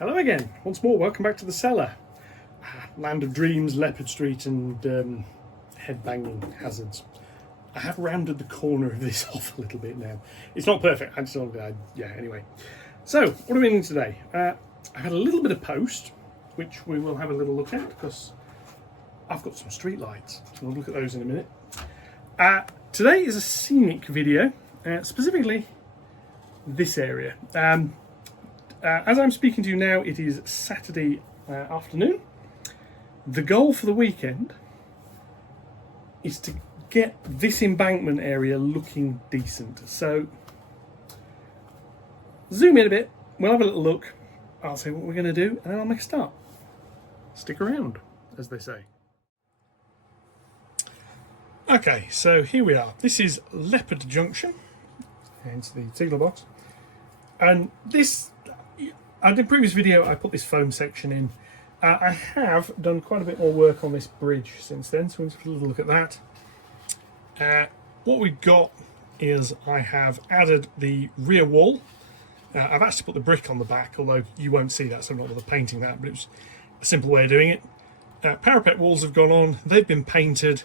Hello again, once more, welcome back to the cellar. Land of dreams, Leopard Street and head-banging hazards. I have rounded the corner of this off a little bit now. It's not perfect, anyway. So, what are we doing today? I had a little bit of post, which we will have a little look at, because I've got some street lights. We'll look at those in a minute. Today is a scenic video, specifically this area. As I'm speaking to you now, it is Saturday afternoon. The goal for the weekend is to get this embankment area looking decent. So, zoom in a bit, we'll have a little look, I'll say what we're going to do, and then I'll make a start. Stick around, as they say. Okay, so here we are. This is Leopard Junction, hence the signal box. And this, in the previous video, I put this foam section in. I have done quite a bit more work on this bridge since then, so we'll have a little look at that. What we've got is I have added the rear wall. I've actually put the brick on the back, although you won't see that, so I'm not bothered painting that, but it was a simple way of doing it. Parapet walls have gone on, they've been painted.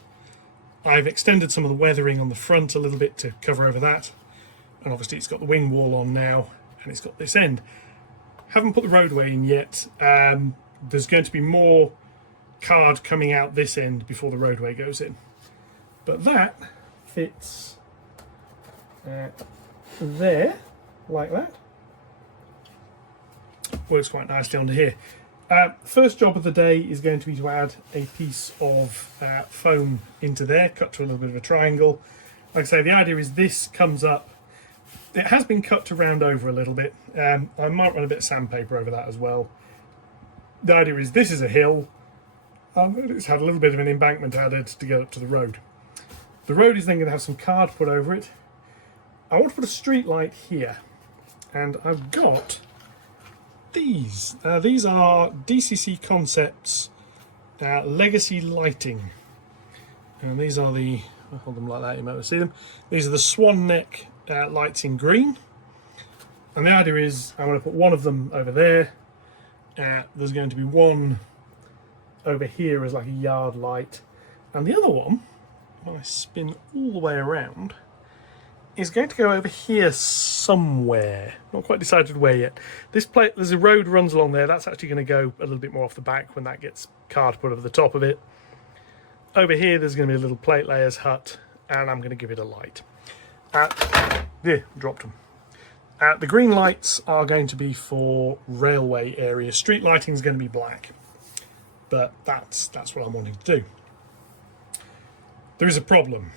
I've extended some of the weathering on the front a little bit to cover over that. And obviously it's got the wing wall on now, and it's got this end. Haven't put the roadway in yet. There's going to be more card coming out this end before the roadway goes in. But that fits there, like that. Works quite nicely under here. First job of the day is going to be to add a piece of foam into there, cut to a little bit of a triangle. Like I say, the idea is this comes up. It has been cut to round over a little bit. I might run a bit of sandpaper over that as well. The idea is this is a hill. It's had a little bit of an embankment added to get up to the road. The road is then going to have some card put over it. I want to put a street light here. And I've got these. These are DCC Concepts legacy lighting. And these are the, I'll hold them like that, you might be able to see them. These are the swan neck lights in green. And the idea is I'm going to put one of them over there. There's going to be one over here as like a yard light. And the other one, when I spin all the way around, is going to go over here somewhere. Not quite decided where yet. This plate, there's a road runs along there. That's actually going to go a little bit more off the back when that gets card put over the top of it. Over here, there's going to be a little plate layers hut, and I'm going to give it a light. Yeah, dropped them. The green lights are going to be for railway area. Street lighting is going to be black, but that's what I'm wanting to do. There is a problem.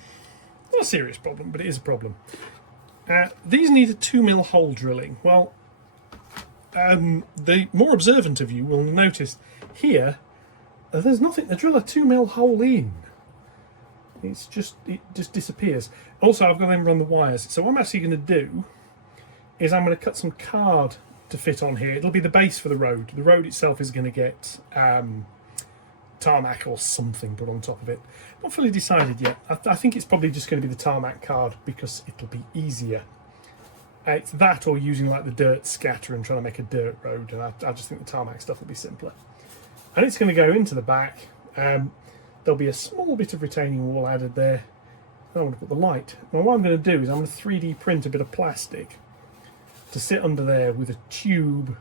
Not a serious problem, but it is a problem. These need a 2mm hole drilling. Well, the more observant of you will notice here, there's nothing to drill a 2mm hole in. It just disappears. Also, I've got to then run the wires. So what I'm actually going to do is I'm going to cut some card to fit on here. It'll be the base for the road. The road itself is going to get tarmac or something put on top of it. Not fully decided yet. I think it's probably just going to be the tarmac card because it'll be easier. It's that or using like the dirt scatter and trying to make a dirt road, and I just think the tarmac stuff will be simpler. And it's going to go into the back. There'll be a small bit of retaining wall added there. I want to put the light. Now what I'm going to do is I'm going to 3D print a bit of plastic to sit under there with a tube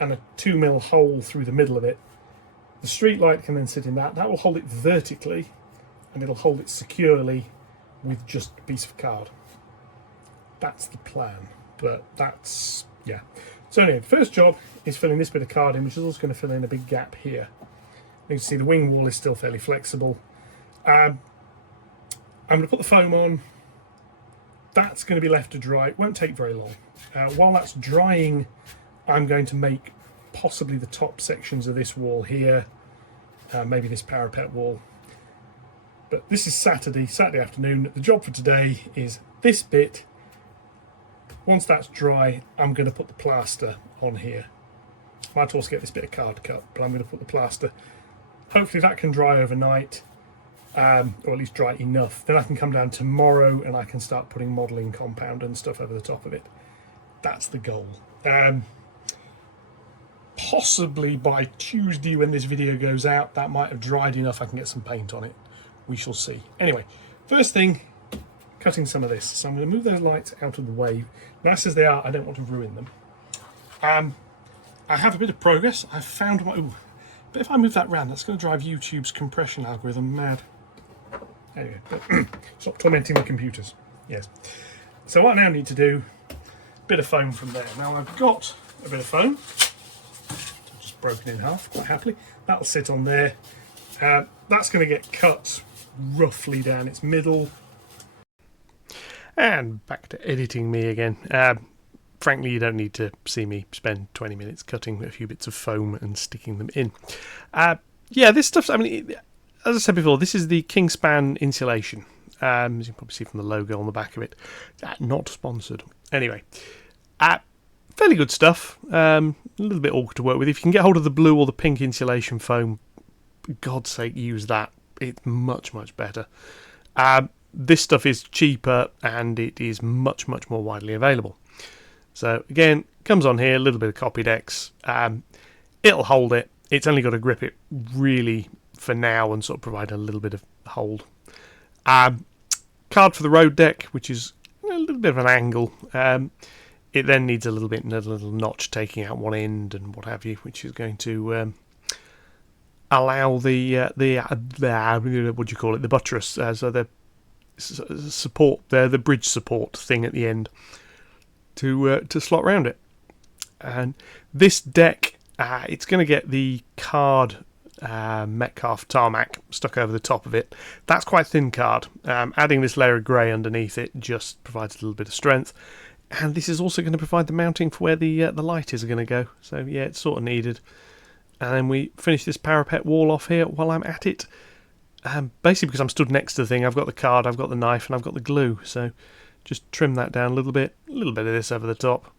and a 2mm hole through the middle of it. The street light can then sit in that. That will hold it vertically, and it'll hold it securely with just a piece of card. That's the plan, but that's, yeah. So anyway, the first job is filling this bit of card in, which is also going to fill in a big gap here. You can see the wing wall is still fairly flexible. I'm going to put the foam on. That's going to be left to dry. It won't take very long. While that's drying, I'm going to make possibly the top sections of this wall here, maybe this parapet wall. But this is Saturday afternoon. The job for today is this bit. Once that's dry, I'm going to put the plaster on here. Might also get this bit of card cut, but I'm going to put the plaster. Hopefully that can dry overnight, or at least dry enough. Then I can come down tomorrow and I can start putting modelling compound and stuff over the top of it. That's the goal. possibly by Tuesday when this video goes out, that might have dried enough I can get some paint on it. We shall see. Anyway, first thing, cutting some of this. So I'm going to move those lights out of the way. Nice as they are, I don't want to ruin them. I have a bit of progress. I've found my... Ooh, but if I move that round, that's going to drive YouTube's compression algorithm mad. Anyway, stop tormenting the computers. Yes. So what I now need to do, a bit of foam from there. Now I've got a bit of foam, just broken in half quite happily. That'll sit on there. That's going to get cut roughly down its middle. And back to editing me again. Frankly, you don't need to see me spend 20 minutes cutting a few bits of foam and sticking them in. Yeah, this stuff's, I mean, as I said before, this is the Kingspan insulation. As you can probably see from the logo on the back of it. Not sponsored. Anyway, fairly good stuff. A little bit awkward to work with. If you can get hold of the blue or the pink insulation foam, for God's sake, use that. It's much, much better. This stuff is cheaper and it is much, much more widely available. So again, comes on here, a little bit of Copydex. It'll hold it. It's only got to grip it really for now and sort of provide a little bit of hold. Card for the road deck, which is a little bit of an angle. It then needs a little notch taking out one end and what have you, which is going to allow the what do you call it, the buttress, so the support there, the bridge support thing at the end, to slot around it. And this deck, it's going to get the card Metcalf tarmac stuck over the top of it. That's quite thin card. Adding this layer of grey underneath it just provides a little bit of strength. And this is also going to provide the mounting for where the lighters are going to go. So yeah, it's sort of needed. And then we finish this parapet wall off here while I'm at it. Basically because I'm stood next to the thing, I've got the card, I've got the knife, and I've got the glue. So just trim that down a little bit of this over the top.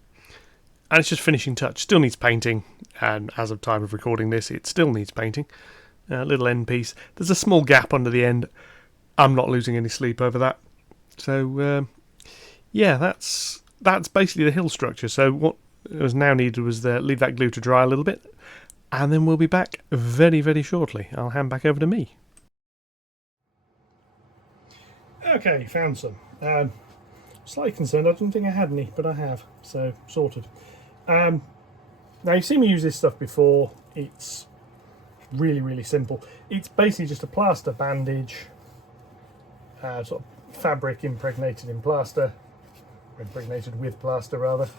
And it's just finishing touch. Still needs painting, and as of time of recording this, it still needs painting. Little end piece. There's a small gap under the end. I'm not losing any sleep over that. So yeah, that's basically the hill structure. So what was now needed was leave that glue to dry a little bit, and then we'll be back very, very shortly. I'll hand back over to me. Okay, found some. Slightly concerned, I didn't think I had any, but I have, so sorted. Now you've seen me use this stuff before. It's really, really simple. It's basically just a plaster bandage, sort of fabric impregnated in plaster, or impregnated with plaster rather.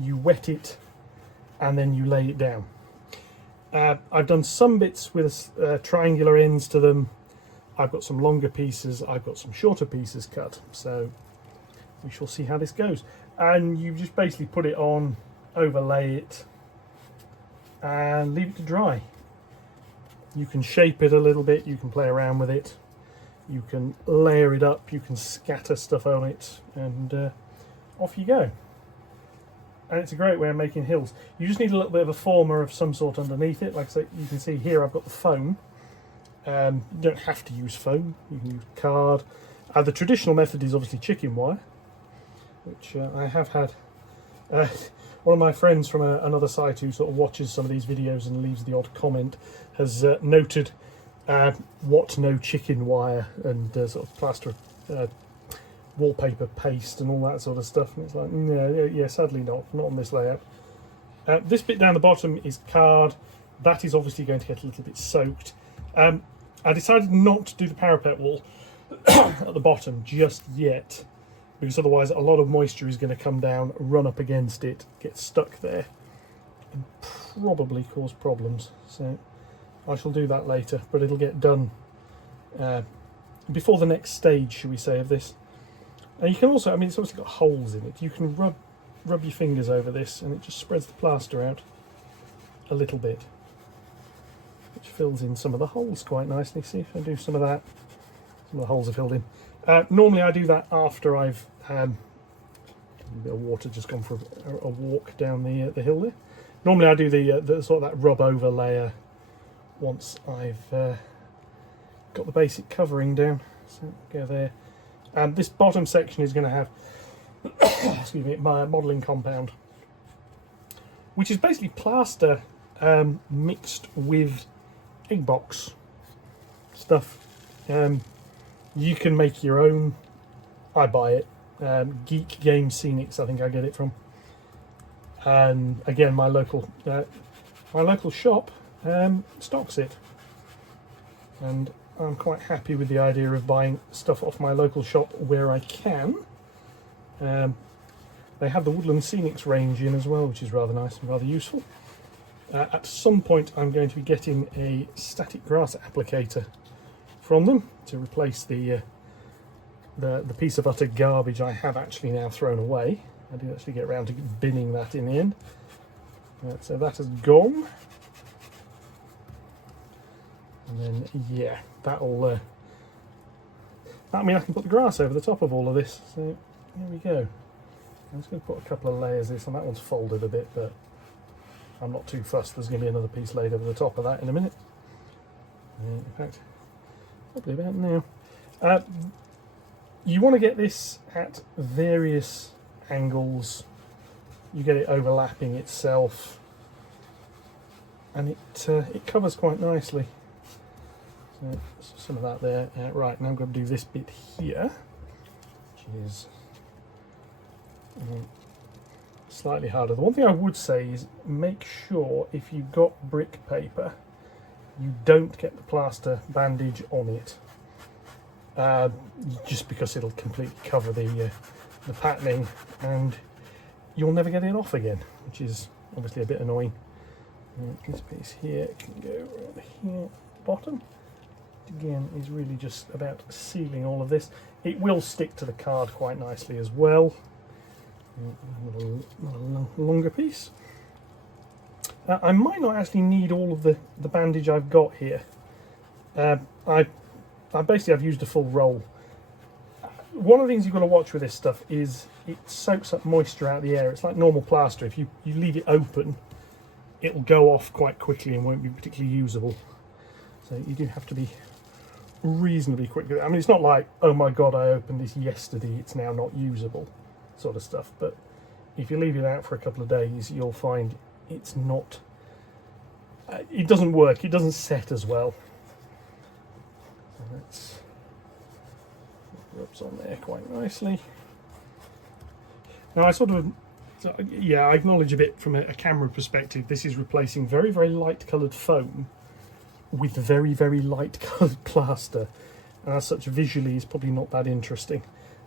You wet it and then you lay it down. I've done some bits with triangular ends to them. I've got some longer pieces, I've got some shorter pieces cut, so we shall see how this goes. And you just basically put it on, overlay it, and leave it to dry. You can shape it a little bit, you can play around with it, you can layer it up, you can scatter stuff on it, and off you go. And it's a great way of making hills. You just need a little bit of a former of some sort underneath it. Like I say, you can see here I've got the foam. You don't have to use foam, you can use card. The traditional method is obviously chicken wire, which I have had. One of my friends from another site who sort of watches some of these videos and leaves the odd comment has noted what no chicken wire and sort of plaster wallpaper paste and all that sort of stuff, and it's like, no, yeah, sadly not on this layout. This bit down the bottom is card. That is obviously going to get a little bit soaked. I decided not to do the parapet wall at the bottom just yet, because otherwise a lot of moisture is going to come down, run up against it, get stuck there, and probably cause problems. So I shall do that later, but it'll get done before the next stage, shall we say, of this. And you can also, I mean, it's obviously got holes in it. You can rub your fingers over this, and it just spreads the plaster out a little bit, which fills in some of the holes quite nicely. See if I do some of that. Some of the holes are filled in. Normally I do that after I've had a bit of water just gone for a walk down the hill there. Normally I do the sort of that rub over layer once I've got the basic covering down. So go there. This bottom section is going to have excuse me, my modelling compound, which is basically plaster mixed with big box stuff. You can make your own. I buy it. Geek Game Scenics, I think I get it from. And again, my local shop stocks it, and I'm quite happy with the idea of buying stuff off my local shop where I can. They have the Woodland Scenics range in as well, which is rather nice and rather useful. At some point I'm going to be getting a static grass applicator from them to replace the piece of utter garbage I have actually now thrown away. I did actually get around to binning that in the end. So that has gone. And then, yeah, that'll... I mean, I can put the grass over the top of all of this. So, there we go. I'm just going to put a couple of layers of this, and that one's folded a bit, but I'm not too fussed. There's going to be another piece laid over the top of that in a minute. In fact, probably about now. You want to get this at various angles. You get it overlapping itself, and it covers quite nicely. So some of that there. Right, now I'm going to do this bit here, which is slightly harder. The one thing I would say is make sure if you've got brick paper, you don't get the plaster bandage on it, just because it'll completely cover the patterning, and you'll never get it off again, which is obviously a bit annoying. This piece here can go around here at the bottom. Again, is really just about sealing all of this. It will stick to the card quite nicely as well. A longer piece. I might not actually need all of the bandage I've got here. I've used a full roll. One of the things you've got to watch with this stuff is it soaks up moisture out of the air. It's like normal plaster. If you leave it open, it'll go off quite quickly and won't be particularly usable. So you do have to be reasonably quick. I mean, it's not like, oh my god, I opened this yesterday, it's now not usable sort of stuff. But if you leave it out for a couple of days, you'll find it's not... it doesn't work. It doesn't set as well. So that's... rubs on there quite nicely. Now I I acknowledge a bit from a camera perspective, this is replacing very, very light coloured foam with very, very light coloured plaster, and as such visually is probably not that interesting.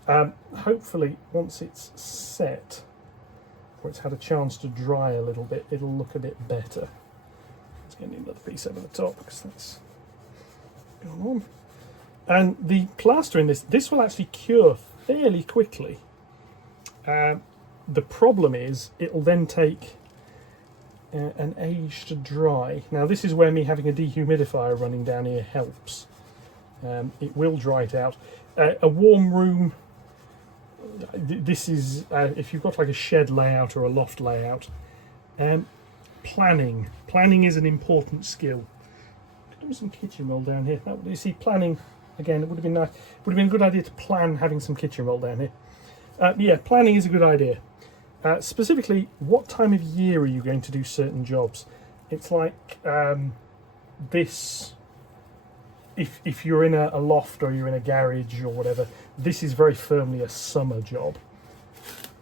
Hopefully once it's set, or it's had a chance to dry a little bit, it'll look a bit better. Let's get another piece over the top because that's gone on. And the plaster in this will actually cure fairly quickly. The problem is it'll then take an age to dry. Now this is where me having a dehumidifier running down here helps. It will dry it out. A warm room, this is if you've got like a shed layout or a loft layout, planning is an important skill. Do some kitchen roll down here. You see, planning again, it would have been nice. It would have been a good idea to plan having some kitchen roll down here. Yeah, planning is a good idea. Specifically, what time of year are you going to do certain jobs? It's like this. If you're in a loft or you're in a garage or whatever, this is very firmly a summer job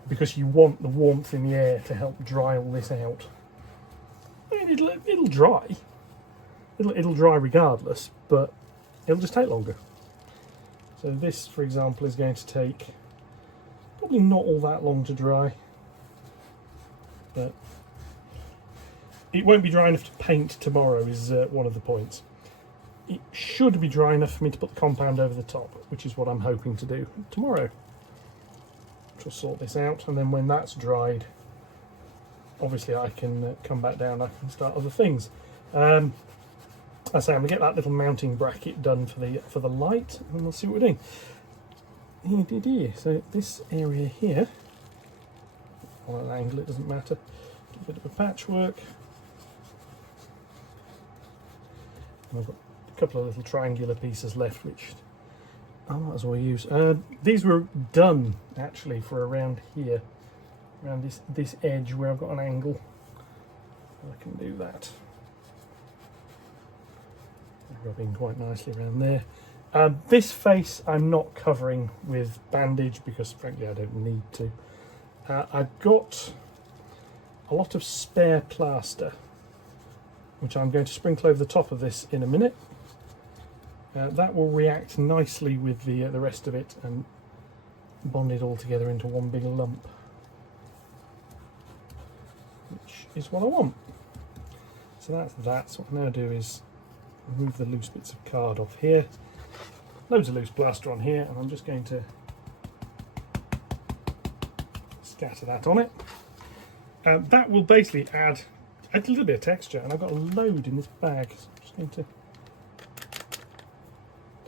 because you want the warmth in the air to help dry all this out. I mean, it'll dry. It'll dry regardless, but it'll just take longer. So this, for example, is going to take probably not all that long to dry, but it won't be dry enough to paint tomorrow is one of the points. It should be dry enough for me to put the compound over the top, which is what I'm hoping to do tomorrow. I'll sort this out, and then when that's dried, obviously I can come back down, I can start other things. I say I'm gonna get that little mounting bracket done for the light, and we'll see what we're doing. So this area here, on an angle it doesn't matter, a bit of a patchwork. And I've got a couple of little triangular pieces left, which I might as well use. These were done actually for around here, around this edge where I've got an angle. I can do that. Rubbing quite nicely around there. This face I'm not covering with bandage because frankly I don't need to. I've got a lot of spare plaster which I'm going to sprinkle over the top of this in a minute. That will react nicely with the rest of it and bond it all together into one big lump, which is what I want. So that's that. So what I'm now do is remove the loose bits of card off here. Loads of loose plaster on here, and I'm just going to scatter that on it. That will basically add a little bit of texture, and I've got a load in this bag, so I'm just going to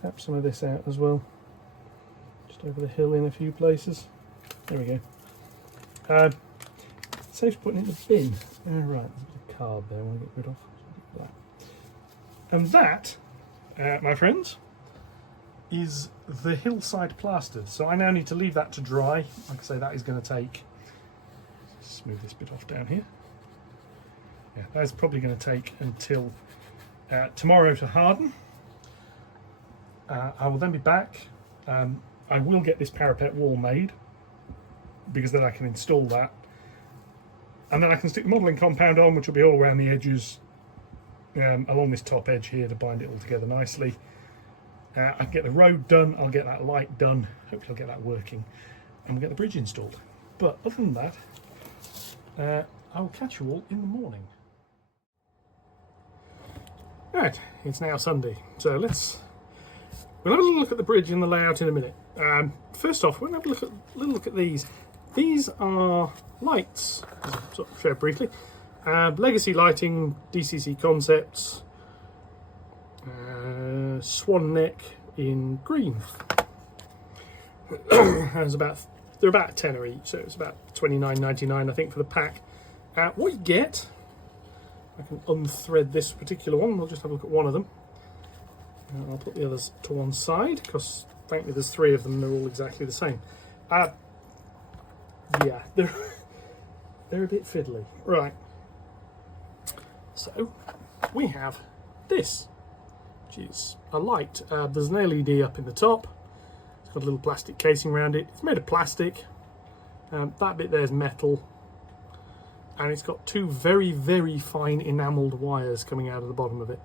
tap some of this out as well, just over the hill in a few places. There we go. Saves putting it in the bin. Oh, right, there's a bit of card there I want to get rid of. And that, my friends, is the hillside plastered. So I now need to leave that to dry. Like I say, that is going to take, smooth this bit off down here. Yeah, that's probably going to take until tomorrow to harden. I will then be back. I will get this parapet wall made because then I can install that. And then I can stick the modelling compound on, which will be all around the edges, along this top edge here to bind it all together nicely. I can get the road done, I'll get that light done, hopefully I'll get that working, and we'll get the bridge installed. But other than that, I will catch you all in the morning. Right, it's now Sunday, so we'll have a little look at the bridge and the layout in a minute. First off, we'll have a little look at these. These are lights, as I sort of shared briefly. Legacy lighting, DCC Concepts, swan neck in green. They're about a tenner each, so it's about $29.99 I think for the pack. What you get, I can unthread this particular one. We'll just have a look at one of them. I'll put the others to one side because frankly there's three of them and they're all exactly the same. Yeah, they're a bit fiddly. Right. So we have this, which is a light. There's an LED up in the top. It's got a little plastic casing around it. It's made of plastic. That bit there is metal. And it's got two very, very fine enamelled wires coming out of the bottom of it.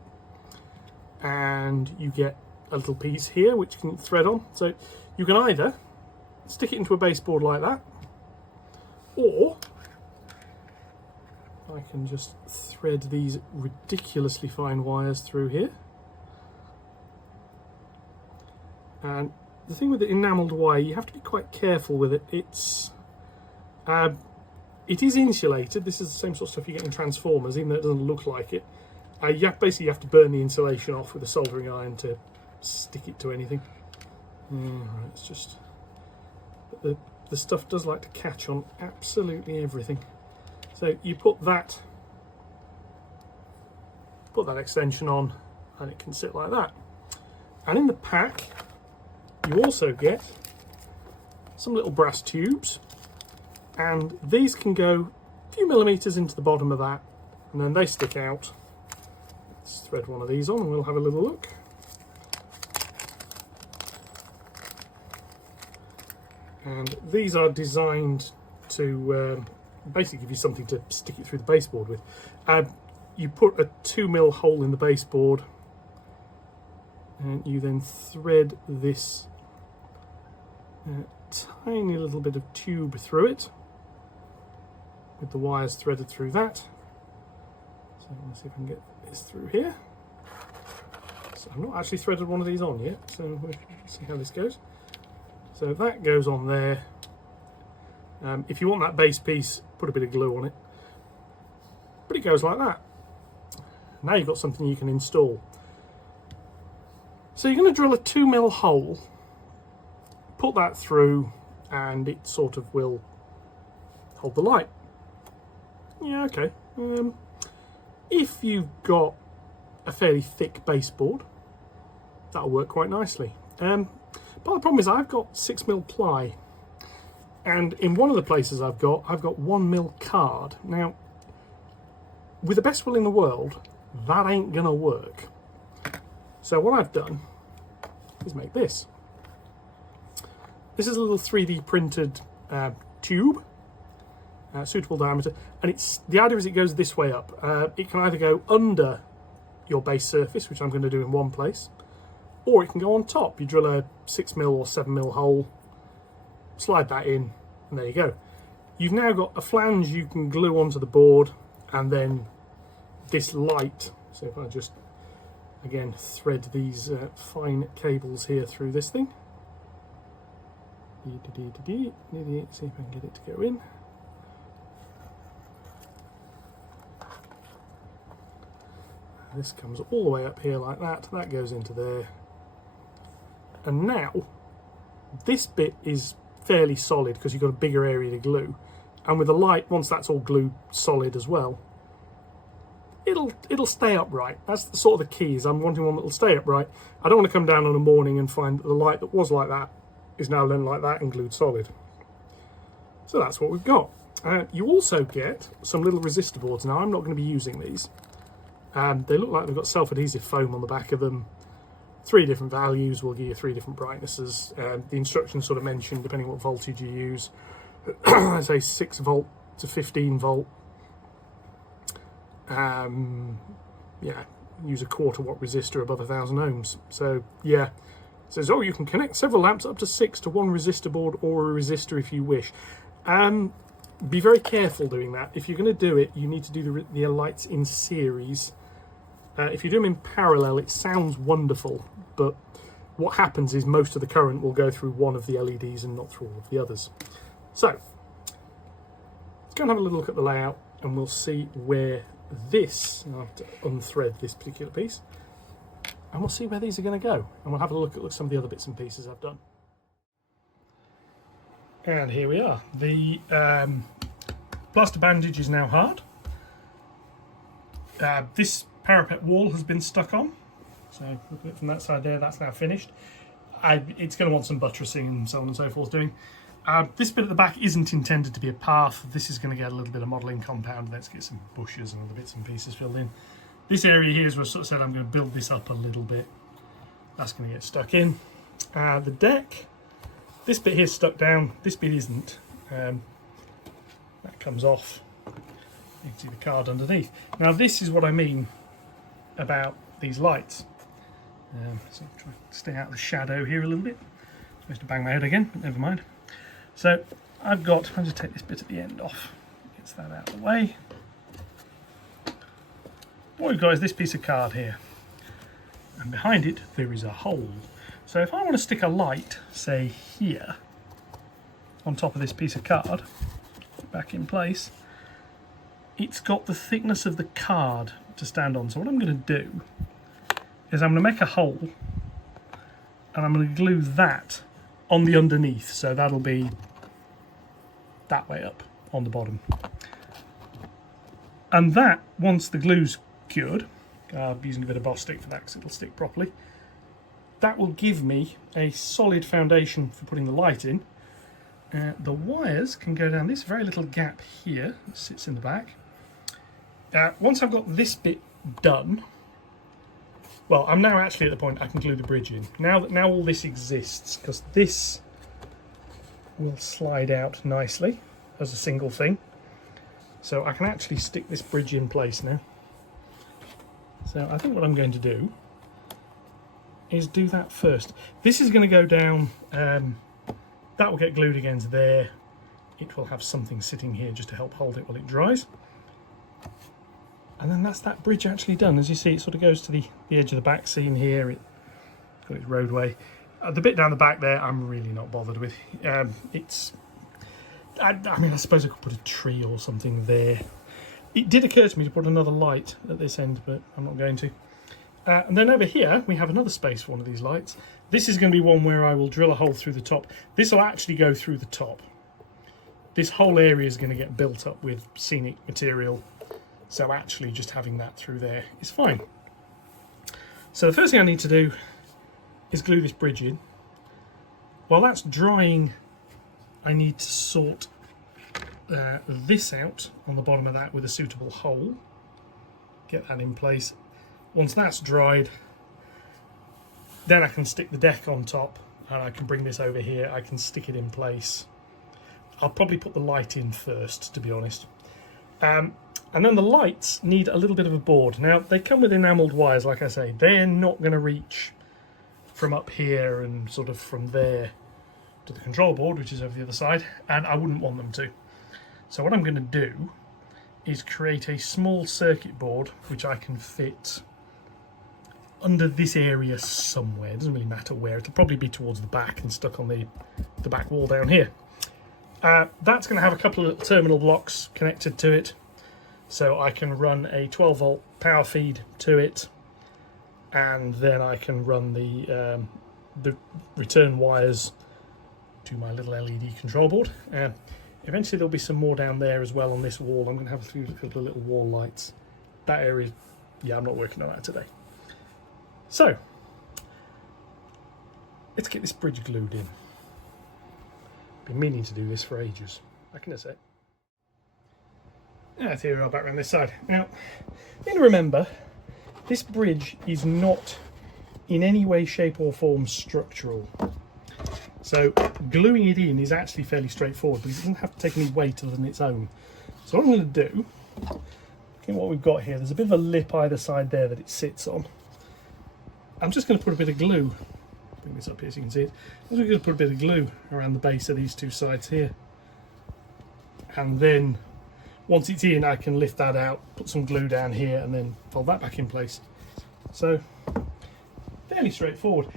And you get a little piece here which you can thread on. So you can either stick it into a baseboard like that, or I can just thread these ridiculously fine wires through here. And the thing with the enamelled wire, you have to be quite careful with it. It is insulated. This is the same sort of stuff you get in transformers, even though it doesn't look like it. Basically you have to burn the insulation off with a soldering iron to stick it to anything. Right, it's just the stuff does like to catch on absolutely everything. So you put that extension on and it can sit like that. And in the pack you also get some little brass tubes, and these can go a few millimetres into the bottom of that, and then they stick out. Let's thread one of these on and we'll have a little look. And these are designed to basically give you something to stick it through the baseboard with. You put a 2mm hole in the baseboard and you then thread this tiny little bit of tube through it with the wires threaded through that. So let's see if I can get this through here. So I've not actually threaded one of these on yet, so we'll see how this goes. So that goes on there. If you want that base piece, put a bit of glue on it. But it goes like that. Now you've got something you can install. So you're going to drill a 2mm hole, put that through, and it sort of will hold the light. Yeah, okay. If you've got a fairly thick baseboard, that'll work quite nicely. But the problem is I've got 6mm ply, and in one of the places I've got 1mm card. Now, with the best will in the world, that ain't gonna work. So what I've done is make this. This is a little 3D printed tube, suitable diameter, and the idea is it goes this way up. It can either go under your base surface, which I'm going to do in one place, or it can go on top. You drill a 6mm or 7mm hole, slide that in, and there you go. You've now got a flange you can glue onto the board, and then this light. So if I just, again, thread these fine cables here through this thing. See if I can get it to go in. This comes all the way up here like that. That goes into there. And now, this bit is fairly solid because you've got a bigger area to glue. And with the light, once that's all glued solid as well, it'll stay upright. That's the sort of the key, is I'm wanting one that'll stay upright. I don't want to come down on a morning and find that the light that was like that is now then like that and glued solid. So that's what we've got. You also get some little resistor boards. Now I'm not going to be using these. They look like they've got self-adhesive foam on the back of them. 3 different values will give you 3 different brightnesses. The instructions sort of mention, depending what voltage you use, I say 6 volt to 15 volt. Yeah, use a 1/4 watt resistor above 1000 ohms. So yeah, it says, oh, you can connect several lamps up to 6 to one resistor board or a resistor if you wish. Be very careful doing that. If you're going to do it, you need to do the lights in series. If you do them in parallel, it sounds wonderful, but what happens is most of the current will go through one of the LEDs and not through all of the others. So, let's go and have a little look at the layout, and we'll see where this, I'll have to unthread this particular piece, and we'll see where these are going to go. And we'll have a look at some of the other bits and pieces I've done. And here we are. The plaster bandage is now hard. This parapet wall has been stuck on. So look at it from that side there, that's now finished. It's going to want some buttressing and so on and so forth doing. This bit at the back isn't intended to be a path. This is going to get a little bit of modelling compound. Let's get some bushes and other bits and pieces filled in. This area here is where I sort of said I'm going to build this up a little bit. That's going to get stuck in. The deck, this bit here is stuck down, this bit isn't. That comes off. You can see the card underneath. Now this is what I mean about these lights. So I'll try to stay out of the shadow here a little bit. I'm supposed to bang my head again, but never mind. So I'll just take this bit at the end off. Gets that out of the way. What we've got is this piece of card here. And behind it there is a hole. So if I want to stick a light, say here, on top of this piece of card, back in place, it's got the thickness of the card to stand on. So what I'm going to do is I'm going to make a hole and I'm going to glue that on the underneath. So that'll be that way up on the bottom. And that, once the glue's cured, I'm using a bit of Bostik for that because it'll stick properly, that will give me a solid foundation for putting the light in. The wires can go down this very little gap here that sits in the back. Once I've got this bit done, well, I'm now actually at the point I can glue the bridge in. Now all this exists, because this will slide out nicely as a single thing. So I can actually stick this bridge in place now. So I think what I'm going to do is do that first. This is going to go down, that will get glued again to there. It will have something sitting here just to help hold it while it dries. And then that's that bridge actually done. As you see, it sort of goes to the edge of the back seam here. It's got its roadway. The bit down the back there, I'm really not bothered with. I mean, I suppose I could put a tree or something there. It did occur to me to put another light at this end, but I'm not going to. And then over here, we have another space for one of these lights. This is going to be one where I will drill a hole through the top. This will actually go through the top. This whole area is going to get built up with scenic material. So actually just having that through there is fine. So the first thing I need to do is glue this bridge in. While that's drying, I need to sort this out on the bottom of that with a suitable hole. get that in place. Once that's dried, then I can stick the deck on top, and I can bring this over here. I can stick it in place. I'll probably put the light in first, to be honest. And then the lights need a little bit of a board. Now, they come with enamelled wires, like I say. They're not going to reach from up here and sort of from there to the control board, which is over the other side, and I wouldn't want them to. So what I'm going to do is create a small circuit board, which I can fit under this area somewhere. It doesn't really matter where. It'll probably be towards the back and stuck on the back wall down here. That's going to have a couple of little terminal blocks connected to it, so I can run a 12 volt power feed to it, and then I can run the return wires to my little LED control board. Eventually there'll be some more down there as well on this wall. I'm going to have a couple of little wall lights. That area, yeah, I'm not working on that today. So, let's get this bridge glued in. Been meaning to do this for ages. Back in a sec. Here we are back around this side. Now, you need to remember, this bridge is not in any way, shape or form structural. So gluing it in is actually fairly straightforward, because it doesn't have to take any weight other than its own. So what I'm going to do, look at what we've got here. There's a bit of a lip either side there that it sits on. I'm just going to put a bit of glue, bring this up here so you can see it. I'm just going to put a bit of glue around the base of these two sides here. And then once it's in, I can lift that out, put some glue down here, and then fold that back in place. So fairly straightforward.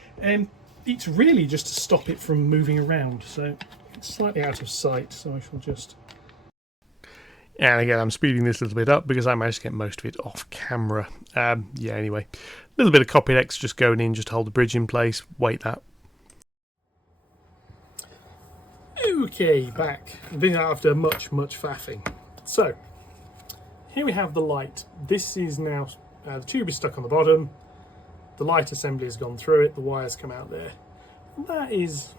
It's really just to stop it from moving around, so it's slightly out of sight, so I shall just... And again, I'm speeding this a little bit up because I managed to get most of it off camera. Yeah, anyway, a little bit of Copydex just going in, just to hold the bridge in place, wait that. Okay, back. Been after much faffing. So, here we have the light. This is now, the tube is stuck on the bottom. The light assembly has gone through it, the wires come out there. And that is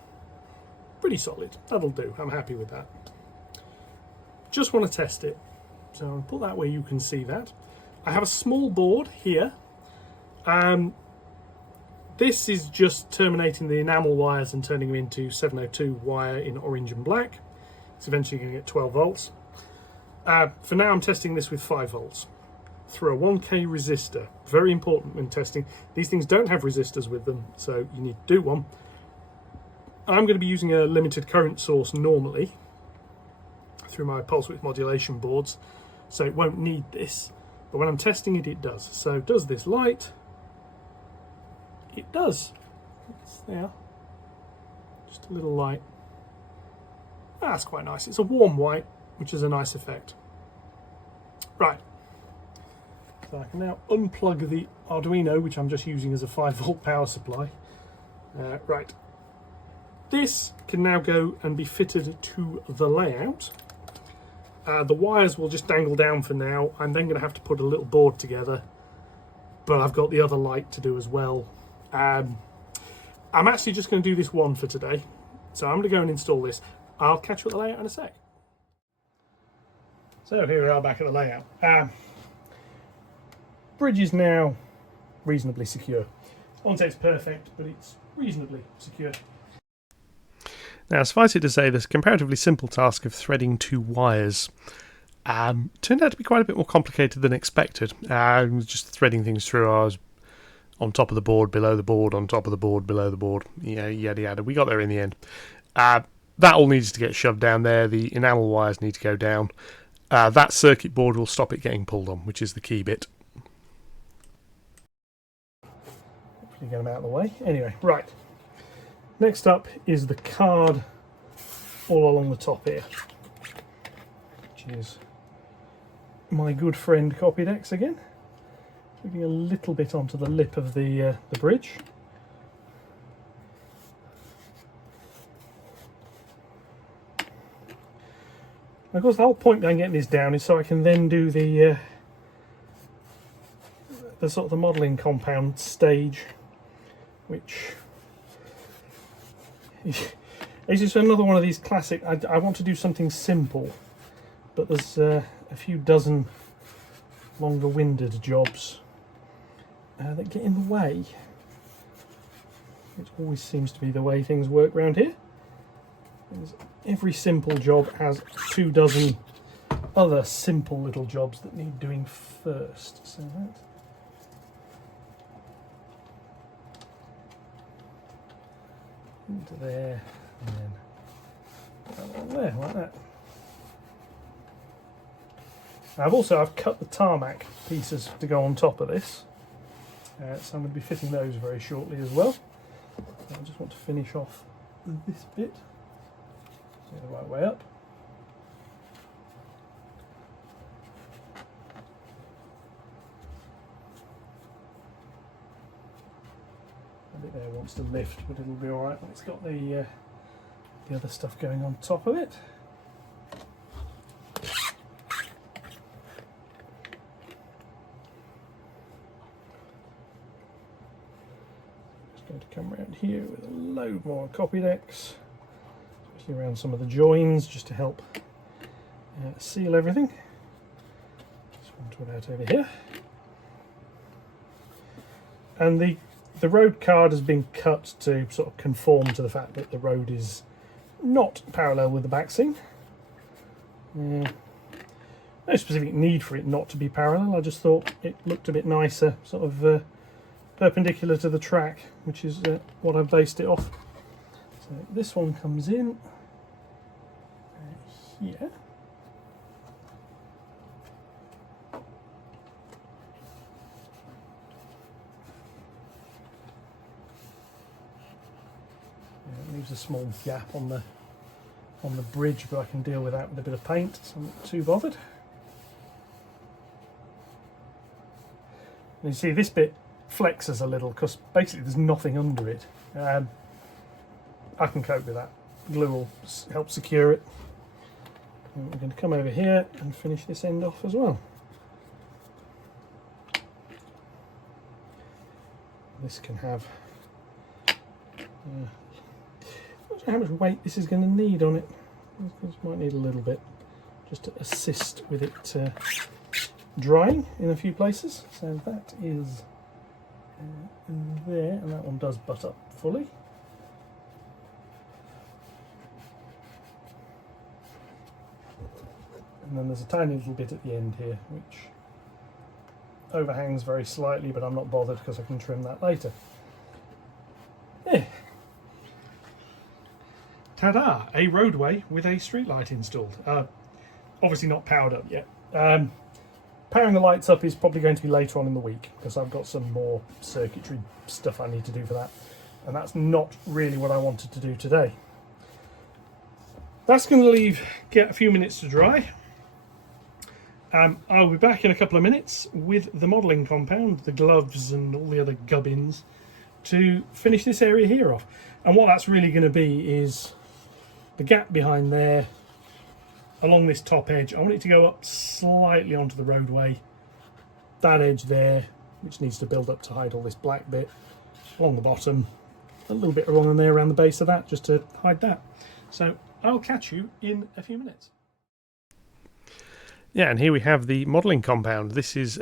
pretty solid. That'll do, I'm happy with that. Just want to test it. So I'll put that where you can see that. I have a small board here. This is just terminating the enamel wires and turning them into 702 wire in orange and black. It's eventually going to get 12 volts. For now I'm testing this with 5 volts. Through a 1K resistor. Very important when testing. These things don't have resistors with them, so you need to do one. I'm going to be using a limited current source normally through my pulse width modulation boards, so it won't need this. But when I'm testing it, it does. So does this light? It does. It's there. Just a little light. That's quite nice. It's a warm white, which is a nice effect. Right. So I can now unplug the Arduino, which I'm just using as a 5 volt power supply. Right. This can now go and be fitted to the layout. The wires will just dangle down for now. I'm then going to have to put a little board together, but I've got the other light to do as well. I'm actually just going to do this one for today. So I'm going to go and install this. I'll catch you at the layout in a sec. So here we are back at the layout. Bridge is now reasonably secure. I won't say it's perfect, but it's reasonably secure. Now, suffice it to say, this comparatively simple task of threading 2 wires turned out to be quite a bit more complicated than expected. Just threading things through, I was on top of the board, below the board, on top of the board, below the board, yada yada. We got there in the end. That all needs to get shoved down there. The enamel wires need to go down. That circuit board will stop it getting pulled on, which is the key bit. Hopefully get them out of the way. Anyway, right. Next up is the card all along the top here, which is my good friend Copydex again. Moving a little bit onto the lip of the bridge. Of course, the whole point behind getting this down is so I can then do the sort of the modelling compound stage, which is just another one of these classic. I want to do something simple, but there's a few dozen longer winded jobs that get in the way. It always seems to be the way things work around here. Every simple job has 24 other simple little jobs that need doing first. So that into there, and then that one there, like that. I've cut the tarmac pieces to go on top of this, so I'm going to be fitting those very shortly as well. So I just want to finish off this bit, so the right way up. A bit there wants to lift, but it'll be all right when it's got the other stuff going on top of it. Going to come around here with a load more copy decks, especially around some of the joins, just to help seal everything. Just one to put out over here. And the road card has been cut to sort of conform to the fact that the road is not parallel with the back seam. No specific need for it not to be parallel, I just thought it looked a bit nicer, sort of perpendicular to the track, which is what I've based it off. So this one comes in here. It leaves a small gap on the bridge, but I can deal with that with a bit of paint, so I'm not too bothered. And you see this bit flexes a little because basically there's nothing under it. I can cope with that. Glue will help secure it. And we're going to come over here and finish this end off as well. This can have not sure how much weight this is going to need on it. This might need a little bit just to assist with it drying in a few places. So that is in there, and that one does butt up fully. And then there's a tiny little bit at the end here which overhangs very slightly, but I'm not bothered because I can trim that later. Yeah. Ta-da! A roadway with a streetlight installed. Obviously not powered up yet. Powering the lights up is probably going to be later on in the week because I've got some more circuitry stuff I need to do for that, and that's not really what I wanted to do today. That's going to get a few minutes to dry. I'll be back in a couple of minutes with the modelling compound, the gloves and all the other gubbins to finish this area here off. And what that's really going to be is the gap behind there along this top edge. I want it to go up slightly onto the roadway. That edge there, which needs to build up to hide all this black bit, along the bottom, a little bit along there around the base of that, just to hide that. So I'll catch you in a few minutes. Yeah, and here we have the modelling compound. This is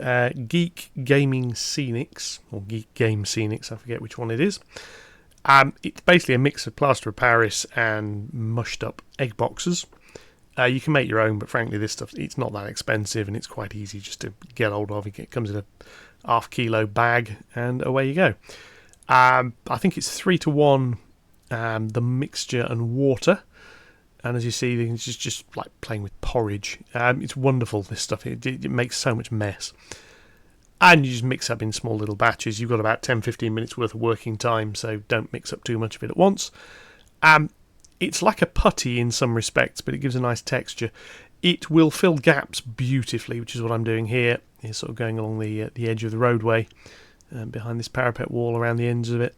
Geek Gaming Scenics, or Geek Game Scenics, I forget which one it is. It's basically a mix of plaster of Paris and mushed up egg boxes. You can make your own, but frankly this stuff, it's not that expensive and it's quite easy just to get hold of. It comes in a half-kilo bag and away you go. I think it's 3-to-1 the mixture and water. And as you see, it's just like playing with porridge. It's wonderful, this stuff. It makes so much mess. And you just mix up in small little batches. You've got about 10-15 minutes worth of working time, so don't mix up too much of it at once. It's like a putty in some respects, but it gives a nice texture. It will fill gaps beautifully, which is what I'm doing here. It's sort of going along the edge of the roadway, behind this parapet wall around the ends of it.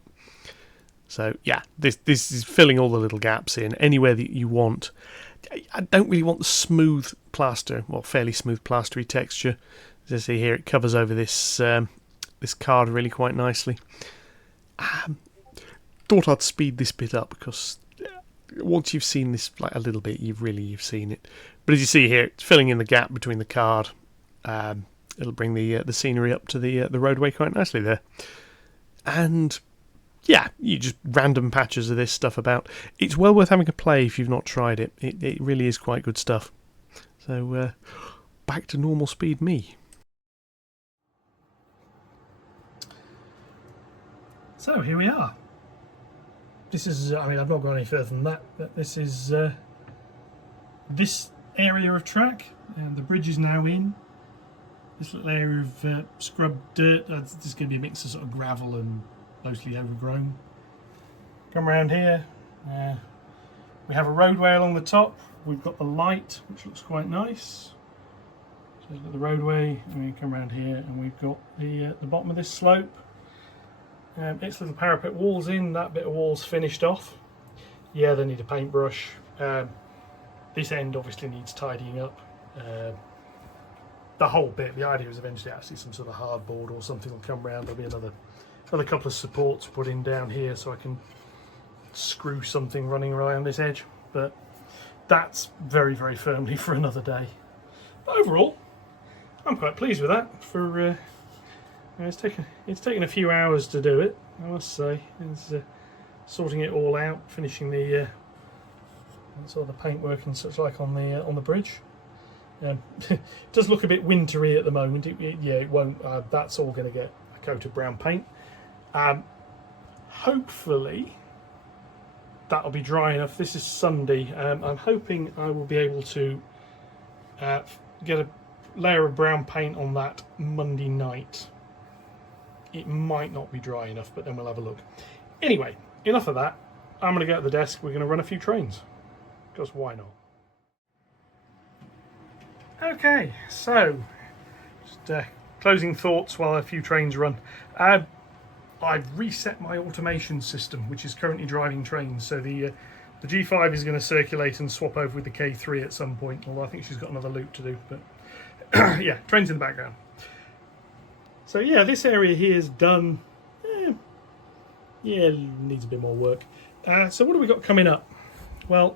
So yeah, this is filling all the little gaps in anywhere that you want. I don't really want the smooth plaster, well, fairly smooth plastery texture. As I see here, it covers over this this card really quite nicely. Thought I'd speed this bit up because once you've seen this like a little bit, you've seen it. But as you see here, it's filling in the gap between the card it'll bring the scenery up to the roadway quite nicely there. And yeah, you just random patches of this stuff about. It's well worth having a play if you've not tried it. It really is quite good stuff. So back to normal speed me. So here we are. This is, I mean, I've not gone any further than that, but this is this area of track, and the bridge is now in. This little area of scrubbed dirt, this is going to be a mix of sort of gravel and mostly overgrown. Come around here, we have a roadway along the top. We've got the light, which looks quite nice. So we've got the roadway, and we come around here, and we've got the bottom of this slope. Its little parapet walls in, that bit of wall's finished off. Yeah, they need a paintbrush. This end obviously needs tidying up. The whole bit, the idea is eventually actually some sort of hardboard or something will come around. There'll be another couple of supports put in down here so I can screw something running around this edge. But that's very, very firmly for another day. But overall, I'm quite pleased with that. It's taken a few hours to do it, I must say. It's sorting it all out, finishing the sort of the paintwork and such like on the bridge. It does look a bit wintry at the moment. Yeah, it won't. That's all going to get a coat of brown paint. Hopefully that'll be dry enough. This is Sunday. I'm hoping I will be able to get a layer of brown paint on that Monday night. It might not be dry enough, but then we'll have a look. Anyway, enough of that. I'm going to go to the desk. We're going to run a few trains, because why not? Okay, so just closing thoughts while a few trains run. I've reset my automation system, which is currently driving trains. So the G5 is going to circulate and swap over with the K3 at some point, although I think she's got another loop to do. But yeah, trains in the background. So yeah, this area here is done. Yeah, needs a bit more work. So what have we got coming up? Well,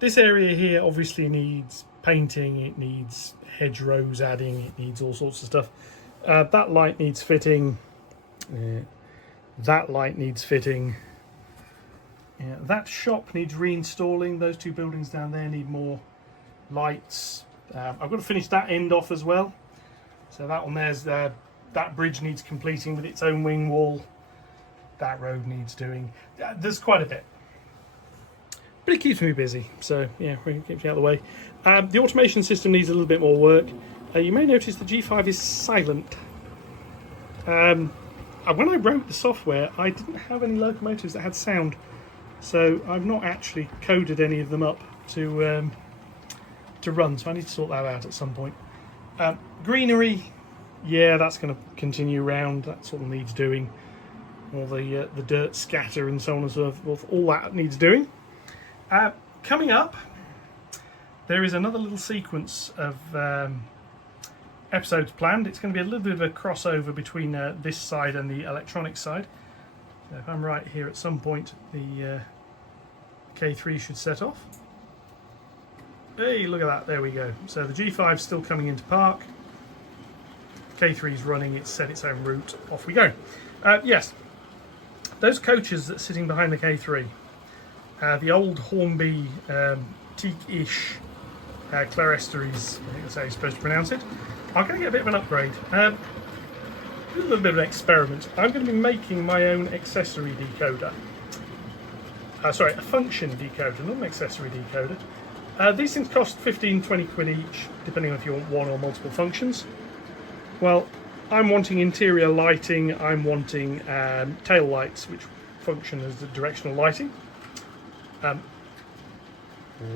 this area here obviously needs painting, it needs hedgerows adding, it needs all sorts of stuff. That light needs fitting. That light needs fitting. That shop needs reinstalling. Those two buildings down there need more lights. I've got to finish that end off as well. So that one there's that bridge needs completing with its own wing wall. That road needs doing. There's quite a bit. But it keeps me busy, so yeah, we can keep it out of the way. The automation system needs a little bit more work. You may notice the G5 is silent. When I wrote the software, I didn't have any locomotives that had sound, so I've not actually coded any of them up to run, so I need to sort that out at some point. Greenery, yeah, that's going to continue round. That sort of needs doing. All the dirt scatter and so on and so forth, all that needs doing. Coming up, there is another little sequence of episodes planned. It's going to be a little bit of a crossover between this side and the electronic side. So if I'm right here, at some point the K3 should set off. Hey, look at that, there we go. So the G5 is still coming into park. K3 is running, it's set its own route, off we go. Yes, those coaches that are sitting behind the K3, the old Hornby teak-ish Clarestories, I think that's how you're supposed to pronounce it, are going to get a bit of an upgrade. A little bit of an experiment. I'm going to be making my own accessory decoder. Sorry, a function decoder, not an accessory decoder. These things cost 15-20 quid each, depending on if you want one or multiple functions. Well, I'm wanting interior lighting, I'm wanting tail lights, which function as the directional lighting. We're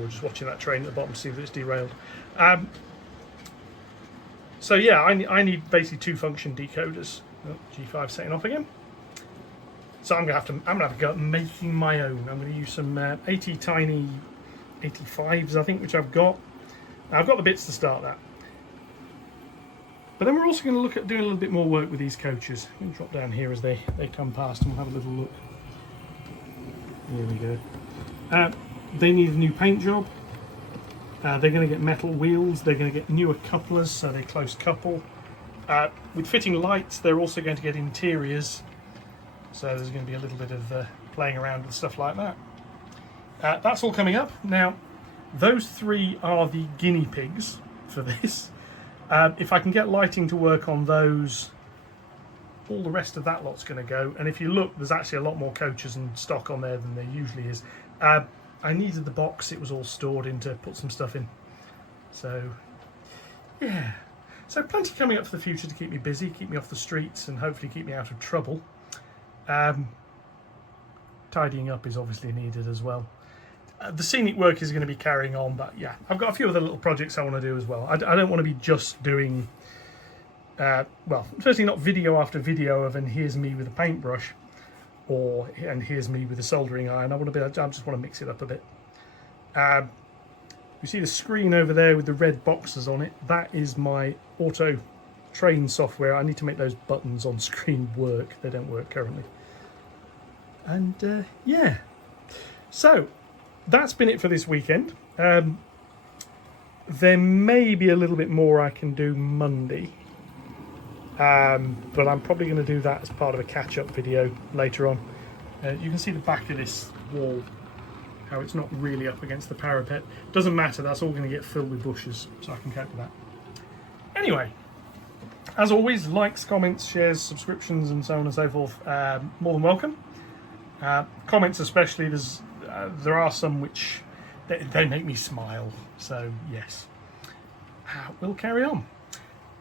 just watching that train at the bottom to see if it's derailed. So yeah, I need basically two function decoders. Oh, G5 setting off again. So I'm gonna have to go making my own. I'm gonna use some 80 tiny 85s, I think, which I've got. Now, I've got the bits to start that. But then we're also going to look at doing a little bit more work with these coaches. I'm going to drop down here as they come past and we'll have a little look. Here we go. They need a new paint job. They're going to get metal wheels, they're going to get newer couplers, so they close couple. With fitting lights, they're also going to get interiors, so there's going to be a little bit of playing around with stuff like that. That's all coming up. Now, those three are the guinea pigs for this. If I can get lighting to work on those, all the rest of that lot's going to go. And if you look, there's actually a lot more coaches and stock on there than there usually is. I needed the box, it was all stored in to put some stuff in. So, yeah. So plenty coming up for the future to keep me busy, keep me off the streets and hopefully keep me out of trouble. Tidying up is obviously needed as well. The scenic work is going to be carrying on, but yeah, I've got a few other little projects I want to do as well. I don't want to be just doing, well, firstly not video after video of and here's me with a paintbrush, or and here's me with a soldering iron. I just want to mix it up a bit. You see the screen over there with the red boxes on it? That is my auto train software. I need to make those buttons on screen work. They don't work currently. And yeah, so that's been it for this weekend. There may be a little bit more I can do Monday. But I'm probably going to do that as part of a catch-up video later on. You can see the back of this wall, how it's not really up against the parapet. Doesn't matter, that's all going to get filled with bushes, so I can cope with that. Anyway, as always, likes, comments, shares, subscriptions and so on and so forth, more than welcome. Comments especially, there are some which they make me smile, so yes. We'll carry on.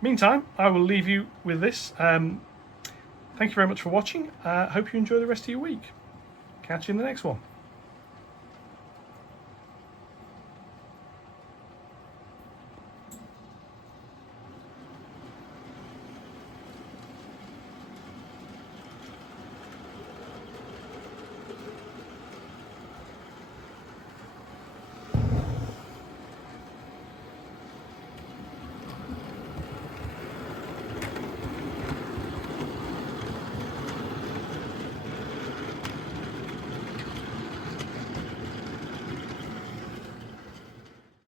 Meantime, I will leave you with this. Thank you very much for watching. Hope you enjoy the rest of your week. Catch you in the next one.